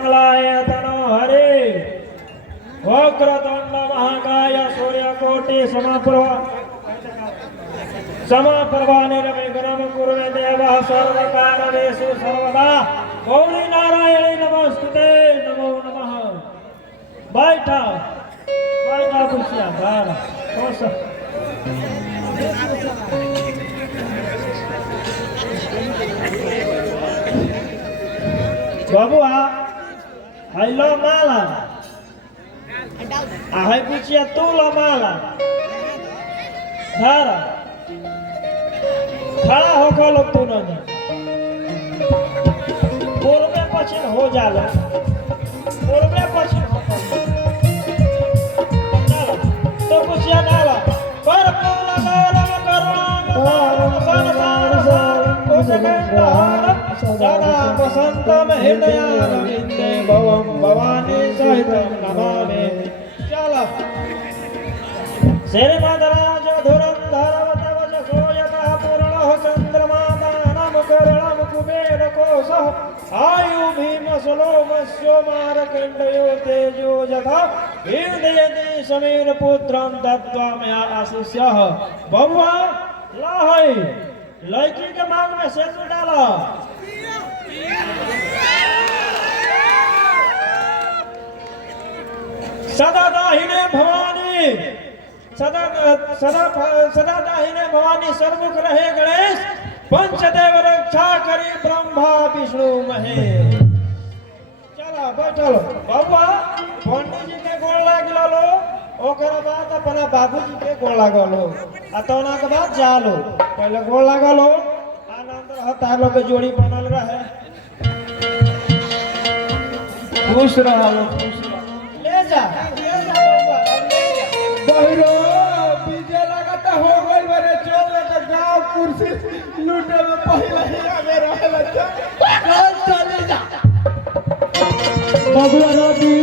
मंगलाय तनो हरे वक्रतुंड महाकाय सूर्यकोटि समप्रभा निर्विघ्नं कुरु देवः सर्वकार्येषु सर्वदा गौरी नारायणी नमोस्तुते नमो नमः। बैठा बैठा कुर्सिया बाबुआ हेलो माला है कुर्सिया तू लो माला धर खड़ा होकर लोग तू नहीं पूर्व में पश्चिम हो जाला पूर्व में पश्चिम हो तो कुर्सिया डाला पर सदा वसंतम हृदयारविंदे भवं भवानी सहितं नमामि। चलो श्रीमद्राज धुरंधरवतवच सोयतः पूर्णः चंद्रमा दानं करणं कुबेर कोशः आयु भीम सुलोमस्यो मारकंडयो तेजो यथा वीर्येति समीर पुत्रं दत्त्वा मया आशिष्यः। बबुआ लाहै लड़की के मांग में सेतु डाला सदा दाहिने भवानी सदा सदा सदा दाहिने भवानी सर्वमुख रहे गणेश पंचदेव रक्षा करी ब्रह्मा विष्णु महेश। चलो बैठो बाबा पंडित जी के गोड़ लाग लो ओकर बाद अपना बाबूजी के गोड़ लागलो अतोना के बाद जालो पहले गोड़ लागलो आनंद रहता लोग के जोड़ी बनल रहे खुश रहो ले जा बहिरो बीजे लगाता हो गइल बरे चल त गांव कुर्सी लूटे में पहले ही आगे रहे चल चल जा बबुआ रवि